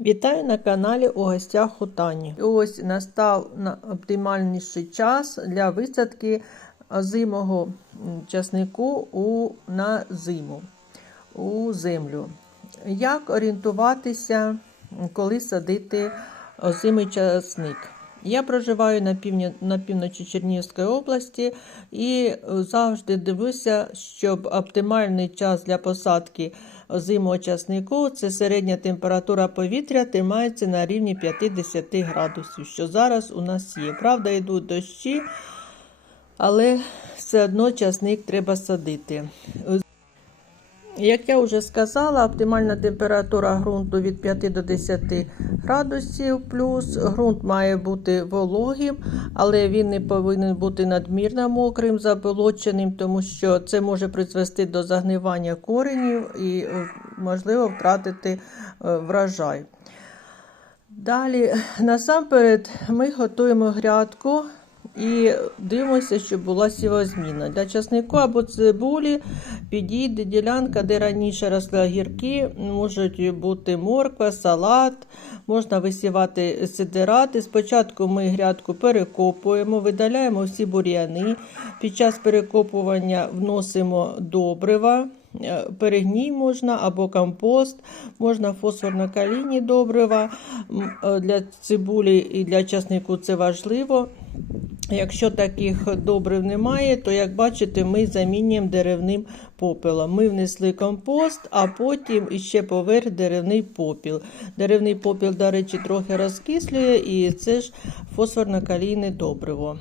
Вітаю на каналі у гостях у Тані. Ось настав оптимальніший час для висадки озимого часнику у, на зиму, у землю. Як орієнтуватися, коли садити озимий часник? Я проживаю на, півні, на півночі Чернігівської області і е, завжди дивлюся, щоб оптимальний час для посадки озимого часнику це середня температура повітря тримається на рівні 50 градусів, що зараз у нас є. Правда, йдуть дощі, але все одно часник треба садити. Як я вже сказала, оптимальна температура ґрунту від 5 до 10 градусів плюс. Ґрунт має бути вологим, але він не повинен бути надмірно мокрим, заболоченим, тому що це може призвести до загнивання коренів і, е, можливо, втратити е, врожай. Далі, насамперед, ми готуємо грядку і дивимося, щоб була сівозміна. Для часнику або цибулі підійде ділянка, де раніше росли огірки, можуть бути морква, салат, можна висівати сидирати. Спочатку ми грядку перекопуємо, видаляємо всі бур'яни. Під час перекопування вносимо добрива. Е, Перегній можна або компост, можна фосфорно-калійні добрива. Е, Для цибулі і для часнику це важливо. Якщо таких добрив немає, то як бачите, ми замінюємо деревним попелом. Ми внесли компост, а потім іще поверх деревний попіл. Деревний попіл, до речі, трохи розкислює, і це ж фосфорно-калійне добриво.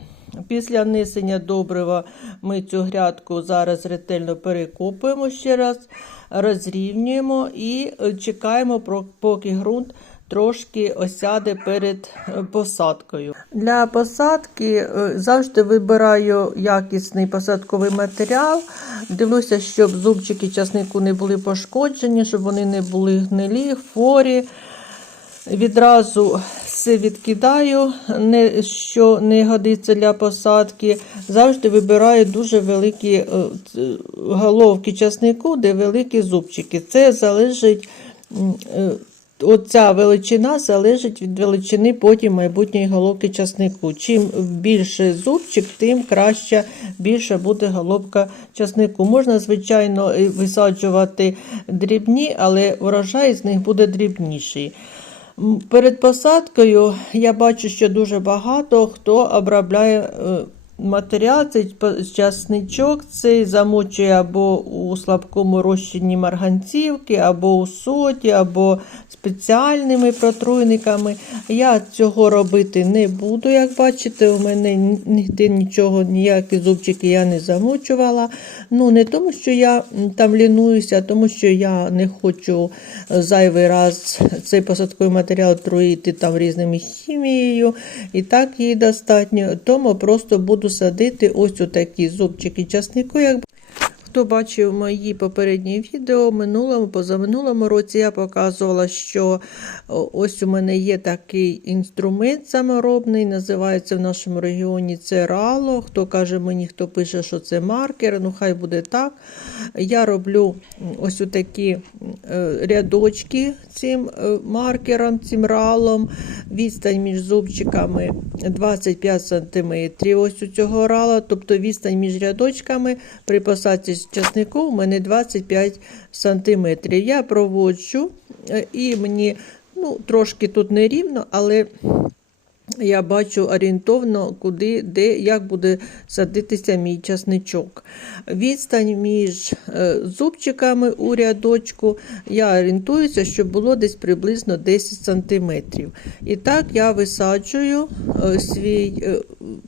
Після внесення добрива ми цю грядку зараз ретельно перекопуємо ще раз, розрівнюємо і чекаємо, поки ґрунт трошки осяде перед е, посадкою. Для посадки е, завжди вибираю якісний посадковий матеріал. Дивлюся, щоб зубчики часнику не були пошкоджені, щоб вони не були гнилі, хворі. Відразу все відкидаю, не, що не годиться для посадки. Завжди вибираю дуже великі е, головки часнику, де великі зубчики. Це залежить. Оця величина залежить від величини потім майбутньої головки часнику. Чим більше зубчик, тим краще більша буде головка часнику. Можна, звичайно, висаджувати дрібні, але врожай з них буде дрібніший. Перед посадкою я бачу, що дуже багато хто обробляє е, матеріал, цей часничок, цей замочує або у слабкому розчині марганцівки, або у соті, або спеціальними протруйниками. Я цього робити не буду, як бачите, у мене ні- ніде нічого, ніякі зубчики я не замочувала. Ну, не тому, що я там лінуюся, а тому що я не хочу е, зайвий раз цей посадковий матеріал труїти там різними хімією. І так їй достатньо. Тому просто буду садити ось у такі зубчики часнику. Як Хто бачив мої попередні відео, минулому, позаминулому році я показувала, що ось у мене є такий інструмент саморобний, називається в нашому регіоні це рало. Хто каже мені, хто пише, що це маркер, ну хай буде так. Я роблю ось такі рядочки цим е, маркером, цим ралом. Відстань між зубчиками 25 см. Ось у цього рала, тобто відстань між рядочками при посадці з часнику у мене 25 см. Я проводжу е, і мені ну, трошки тут нерівно, але я бачу орієнтовно, куди, де, як буде садитися мій часничок. Відстань між е, зубчиками у рядочку я орієнтуюся, щоб було десь приблизно 10 см. І так я висаджую е, свій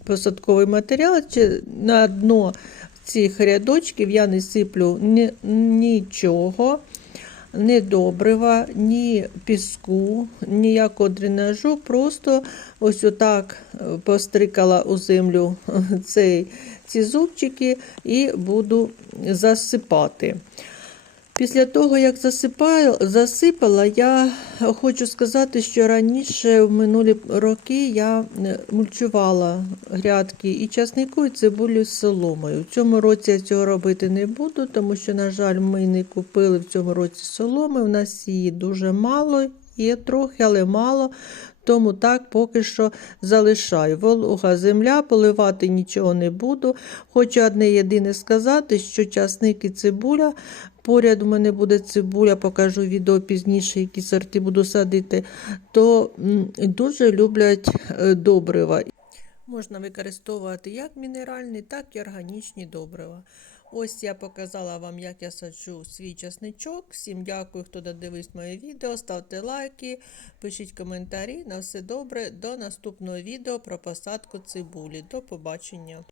посадковий матеріал на дно цих рядочків я не сиплю ні, нічого ні добрива, ні піску, ніякого дренажу. Просто ось отак е, пострикала у землю цей, ці зубчики і буду засипати. Після того, як засипала, я хочу сказати, що раніше в минулі роки я е, мульчувала грядки і часнику, і цибулю з соломою. В цьому році я цього робити не буду, тому що, на жаль, ми не купили в цьому році соломи. У нас її дуже мало є трохи, але мало. Тому так поки що залишаю. Волога земля, поливати нічого не буду. Хочу одне єдине сказати, що часник і цибуля. Поряд у мене буде цибуля, покажу відео пізніше, які сорти буду садити, то дуже люблять е, добрива. Можна використовувати як мінеральні, так і органічні добрива. Ось я показала вам, як я саджу свій часничок. Всім дякую, хто додивився моє відео. Ставте лайки, пишіть коментарі. На все добре. До наступного відео про посадку цибулі. До побачення.